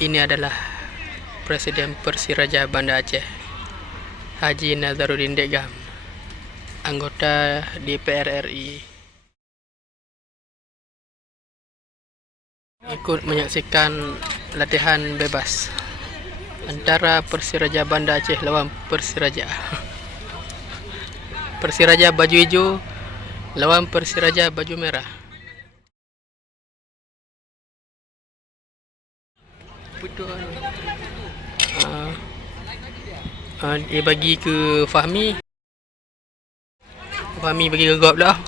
Ini adalah Presiden Persiraja Banda Aceh, Haji Nazaruddin Degam, anggota DPR RI. Ikut menyaksikan latihan bebas antara Persiraja Banda Aceh lawan Persiraja. Persiraja baju hijau lawan Persiraja baju merah. Betul. Dia bagi ke Fahmi. Fahmi bagi ke Gop lah.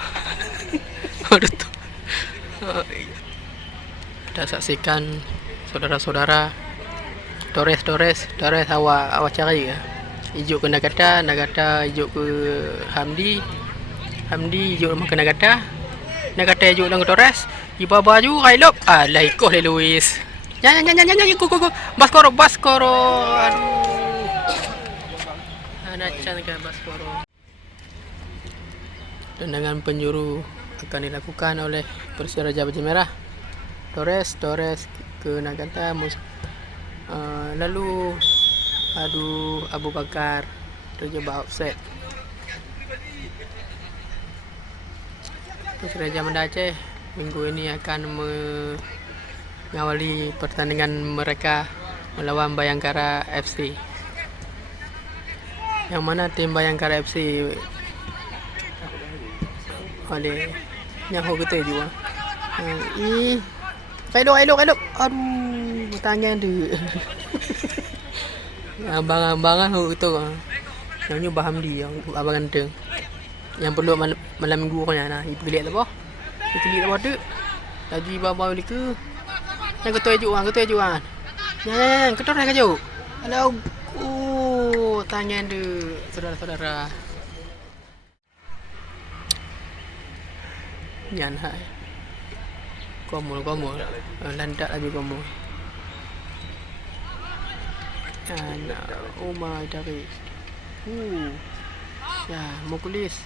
Dah saksikan saudara-saudara. Torres awak cari ke? Hijau ke Nagata hijau ke Hamdi hijau ke Nagata hijau dengan Torres. Iba baju Kailop. Alah ikoh le Luis. Jangan go. Baskoro. Aduh. Anacan kan Baskoro. Tendangan penjuru akan dilakukan oleh Persiraja baju merah. Torres ke Nagata. Lalu Abu Bakar terjebak offset. Persiraja Banda Aceh minggu ini akan mengawali pertandingan mereka melawan Bayangkara FC. Yang mana tim Bayangkara FC oleh nyaho kita juga. Elok. Aduh, tangan tu. Abang-abang tu yang Baham dia, abang ganteng. Yang perlu malam minggu kan nah, ibu lihat apa? Kita lihat apa tu? Lagi baba balik ke. Yang ketua juan. Yang ketua dah kaju. Alau. Tangan tu, saudara-saudara. Nyan hai. Komul. Landak lagi komul. Umar dari. Ya, Mukulis.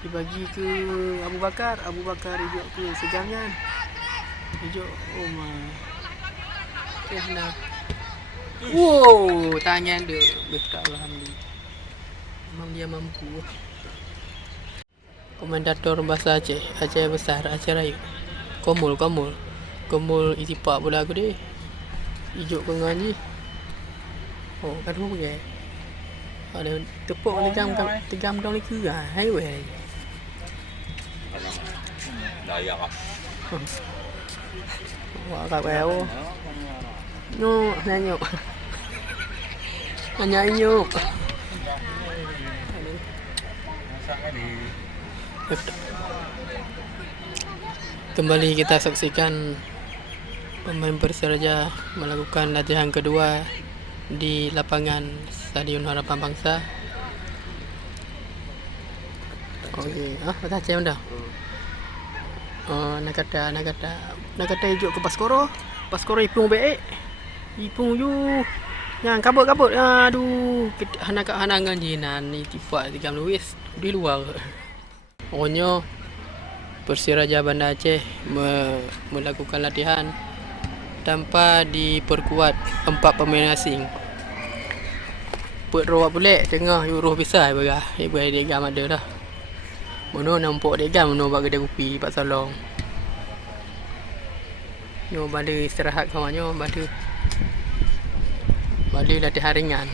Dibagi ke Abu Bakar hijau ke Segangan. Hijau Umar. Kena. Tangan dia. Betul alhamdulillah. Memang dia mampu. Komentator bahasa Aceh besar, Aceh Raya. Komul Itipak pula aku deh. Hijau ke ngaji. Kan aku ke. Ada tepuk tegam dong ni ke highway. Dayak ah. Wah kau. No, nanyok. Kembali kita saksikan pemain Persiraja melakukan latihan kedua di lapangan Stadion Harapan Bangsa. Okey, dah macam dah. Nagata hijau ke Baskoro ipung baik. Ipung you. Yang kabut. Aduh, hanangan jinan ni tipak 3 Luis di luar. Pokoknya Persiraja Banda Aceh melakukan latihan tanpa diperkuat 4 pemain asing. Put rawak pelik tengah Euro besar berah. Ibu Degam ada dah. Mono nampak Degam mono bagi kedai kopi Pak Salong. Nyo balik istirahat kawannya balik latihan ringan.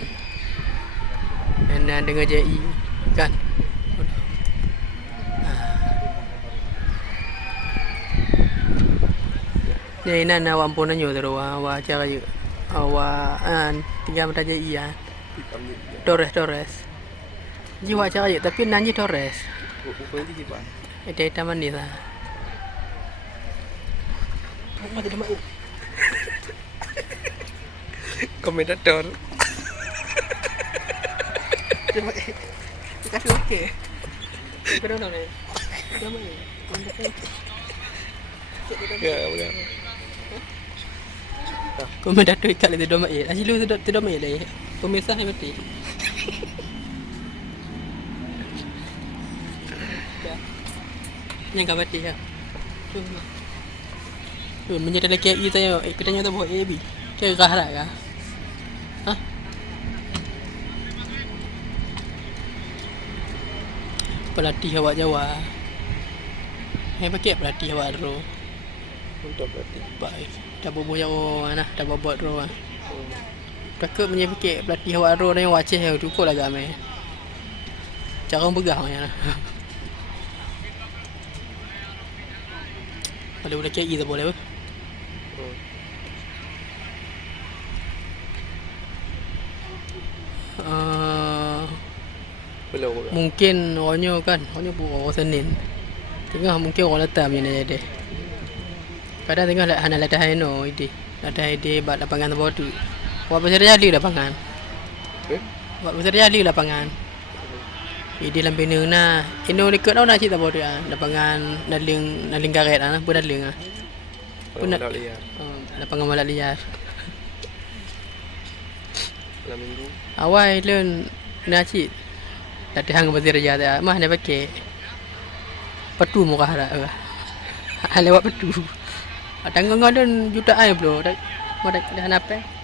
Dan dengan JI kan. Ni nan awak pun nanya tu awak cara je. Awak tinggal bertaja iya. Torres. Jiwa cara je tapi nanji Torres. Itu taman ni lah. Mati demak. Komentator. Demak. Kasih okey. Kena nak ni. Demak ni. Ya. Komentator ikat le domak ye. Asilu tu domak ye dah. Pemirsa hai mati. Yang kau mati ya. Menjadi lelaki KI saya, katanya tak buat AB. Kerah lah kah? Ha? Pelatih awak Jawa. Pakai pelatih awak tu. Untuk berarti. Baik. Dah bobo Jawa nah, dah bobot tu. Takut punya pakai pelatih awak tu yang waceh cukup lah gamai. Cara begah macam mana? Kalau boleh KI tak boleh. Belum. Mungkin orangnya kan, orangnya orang Senin. Tengah mungkin orang letak macam ni jadi. Kadang tengah hana letak hano ide. Letak ide buat lapangan bawah tu. Buat pasal jadi lapangan. Buat pasal jadi lapangan. Ide lambe neung na. Ino dekat tau nak cerita bawah dia. Lapangan naling karet ah, pun naling ah. Pun nak lihat. Lapangan malak liar. Malam minggu. Awal learn nak cik. Latihan pasal raja dah. Mah nak pakai. Petu muka harap. Lewat petu. Tanggung ngau dan jutaan belum. Dah apa?